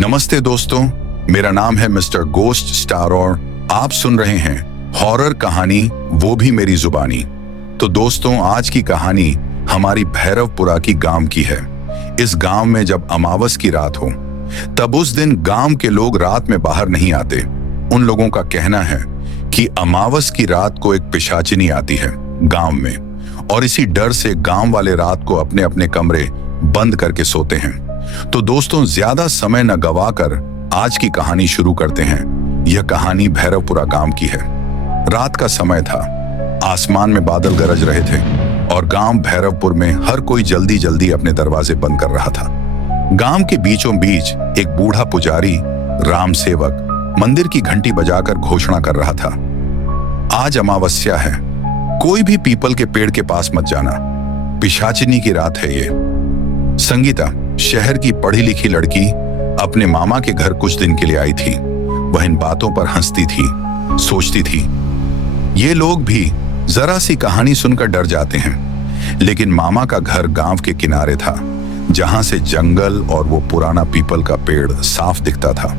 नमस्ते दोस्तों, मेरा नाम है मिस्टर गोस्ट स्टार और आप सुन रहे हैं हॉरर कहानी वो भी मेरी जुबानी। तो दोस्तों, आज की कहानी हमारी भैरवपुरा की गांव की है। इस गांव में जब अमावस की रात हो तब उस दिन गांव के लोग रात में बाहर नहीं आते। उन लोगों का कहना है कि अमावस की रात को एक पिशाचिनी आती है गांव में, और इसी डर से गांव वाले रात को अपने अपने कमरे बंद करके सोते हैं। तो दोस्तों, ज्यादा समय न गवाकर आज की कहानी शुरू करते हैं। यह कहानी भैरवपुरा गांव की है। रात का समय था, आसमान में बादल गरज रहे थे और गांव भैरवपुर में हर कोई जल्दी जल्दी अपने दरवाजे बंद कर रहा था। गांव के बीचों बीच एक बूढ़ा पुजारी राम सेवक मंदिर की घंटी बजाकर घोषणा कर रहा था, आज अमावस्या है, कोई भी पीपल के पेड़ के पास मत जाना, पिशाचिनी की रात है ये। संगीता, शहर की पढ़ी लिखी लड़की, अपने मामा के घर कुछ दिन के लिए आई थी। वह इन बातों पर हंसती थी, सोचती थी ये लोग भी जरा सी कहानी सुनकर डर जाते हैं। लेकिन मामा का घर गांव के किनारे था, जहां से जंगल और वो पुराना पीपल का पेड़ साफ दिखता था।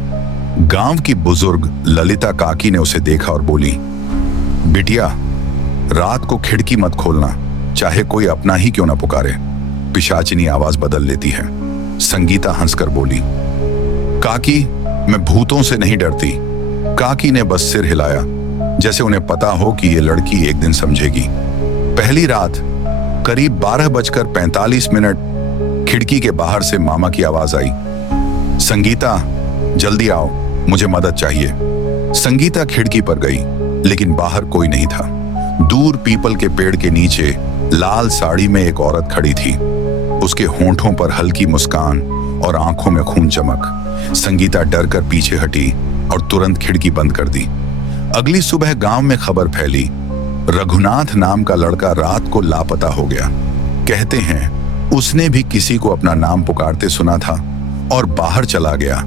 गांव की बुजुर्ग ललिता काकी ने उसे देखा और बोली, बिटिया, रात को खिड़की मत खोलना, चाहे कोई अपना ही क्यों ना पुकारे, पिशाचिनी आवाज बदल लेती है। संगीता हंसकर बोली, काकी, मैं भूतों से नहीं डरती। काकी ने बस सिर हिलाया, जैसे उन्हें पता हो कि ये लड़की एक दिन समझेगी। पहली रात करीब 12:45 खिड़की के बाहर से मामा की आवाज आई, संगीता जल्दी आओ, मुझे मदद चाहिए। संगीता खिड़की पर गई, लेकिन बाहर कोई नहीं था। दूर पीपल के पेड़ के नीचे लाल साड़ी में एक औरत खड़ी थी। उसके होंठों पर हल्की मुस्कान और आंखों में खून चमक। संगीता डर कर पीछे हटी और तुरंत खिड़की बंद कर दी। अगली सुबह गांव में खबर फैली, रघुनाथ नाम का लड़का रात को लापता हो गया। कहते हैं उसने भी किसी को अपना नाम पुकारते सुना था और बाहर चला गया,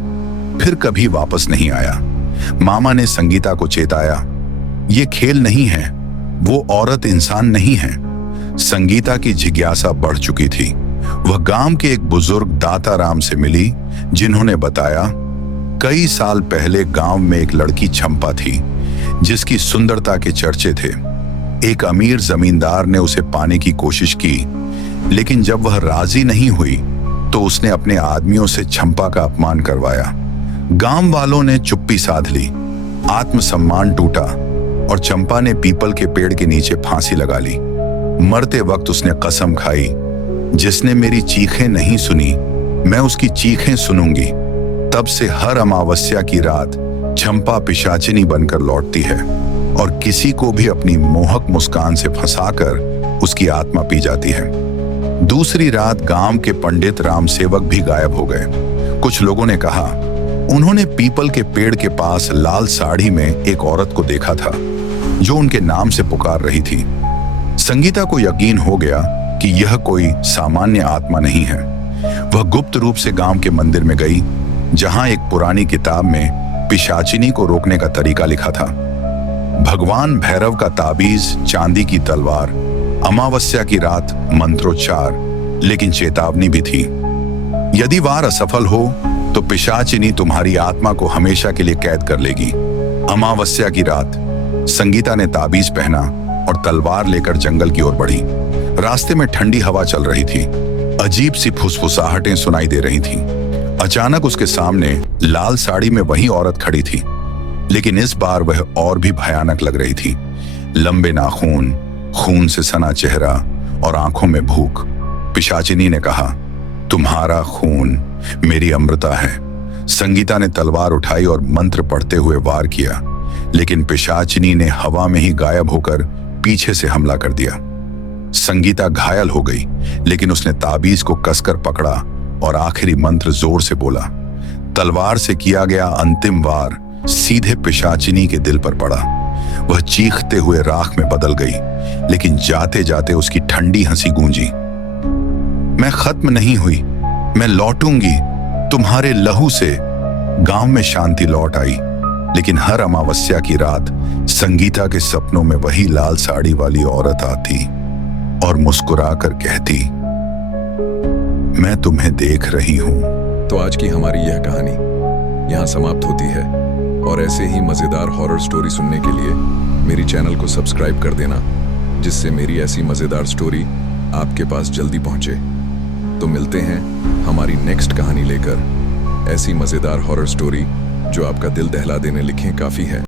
फिर कभी वापस नहीं आया। मामा ने संगीता को चेताया, ये खेल नहीं है, वो औरत इंसान नहीं है। संगीता की जिज्ञासा बढ़ चुकी थी। वह गांव के एक बुजुर्ग दाता राम से मिली, जिन्होंने बताया कई साल पहले गांव में एक लड़की चंपा थी, जिसकी सुंदरता के चर्चे थे। एक अमीर जमींदार ने उसे पाने की कोशिश की, लेकिन जब वह राजी नहीं हुई तो उसने अपने आदमियों से चंपा का अपमान करवाया। गांव वालों ने चुप्पी साध ली, आत्मसम्मान टूटा और चंपा ने पीपल के पेड़ के नीचे फांसी लगा ली। मरते वक्त उसने कसम खाई, जिसने मेरी चीखें नहीं सुनी, मैं उसकी चीखें सुनूंगी। तब से हर अमावस्या की रात चंपा पिशाचिनी बनकर लौटती है और किसी को भी अपनी मोहक मुस्कान से फंसाकर उसकी आत्मा पी जाती है। दूसरी रात गांव के पंडित राम सेवक भी गायब हो गए। कुछ लोगों ने कहा उन्होंने पीपल के पेड़ के पास लाल साड़ी में एक औरत को देखा था, जो उनके नाम से पुकार रही थी। संगीता को यकीन हो गया कि यह कोई सामान्य आत्मा नहीं है। वह गुप्त रूप से गांव के मंदिर में गई, जहां एक पुरानी किताब में पिशाचिनी को रोकने का तरीका लिखा था। भगवान भैरव का ताबीज, चांदी की तलवार, अमावस्या की रात मंत्रोच्चार, लेकिन चेतावनी भी थी, यदि वार असफल हो तो पिशाचिनी तुम्हारी आत्मा को हमेशा के लिए कैद कर लेगी। अमावस्या की रात संगीता ने ताबीज पहना और तलवार लेकर जंगल की ओर बढ़ी। रास्ते में ठंडी हवा चल रही थी, अजीब सी फुसफुसाहटें सुनाई दे रही थीं। अचानक उसके सामने लाल साड़ी में वही औरत खड़ी थी, लेकिन इस बार वह और भी भयानक लग रही थी। लंबे नाखून, खून से सना चेहरा और आंखों में भूख। पिशाचिनी ने कहा, तुम्हारा खून मेरी अमृता है। संगीता ने तलवार उठाई और मंत्र पढ़ते हुए वार किया, लेकिन पिशाचिनी ने हवा में ही गायब होकर पीछे से हमला कर दिया। संगीता घायल हो गई, लेकिन उसने ताबीज को कसकर पकड़ा और आखिरी मंत्र जोर से बोला। तलवार से किया गया अंतिम वार सीधे पिशाचिनी के दिल पर पड़ा। वह चीखते हुए राख में बदल गई, लेकिन जाते जाते उसकी ठंडी हंसी गूंजी, मैं खत्म नहीं हुई, मैं लौटूंगी तुम्हारे लहू से। गांव में शांति लौट आई, लेकिन हर अमावस्या की रात संगीता के सपनों में वही लाल साड़ी वाली औरत आती और मुस्कुरा कर कहती, मैं तुम्हें देख रही हूं। तो आज की हमारी यह कहानी यहाँ समाप्त होती है। और ऐसे ही मज़ेदार हॉरर स्टोरी सुनने के लिए मेरी चैनल को सब्सक्राइब कर देना, जिससे मेरी ऐसी मज़ेदार स्टोरी आपके पास जल्दी पहुँचे। तो मिलते हैं हमारी नेक्स्ट कहानी लेकर। ऐसी मज़ेदार हॉरर स्टोरी जो आपका दिल दहला देने लिखें काफ़ी है।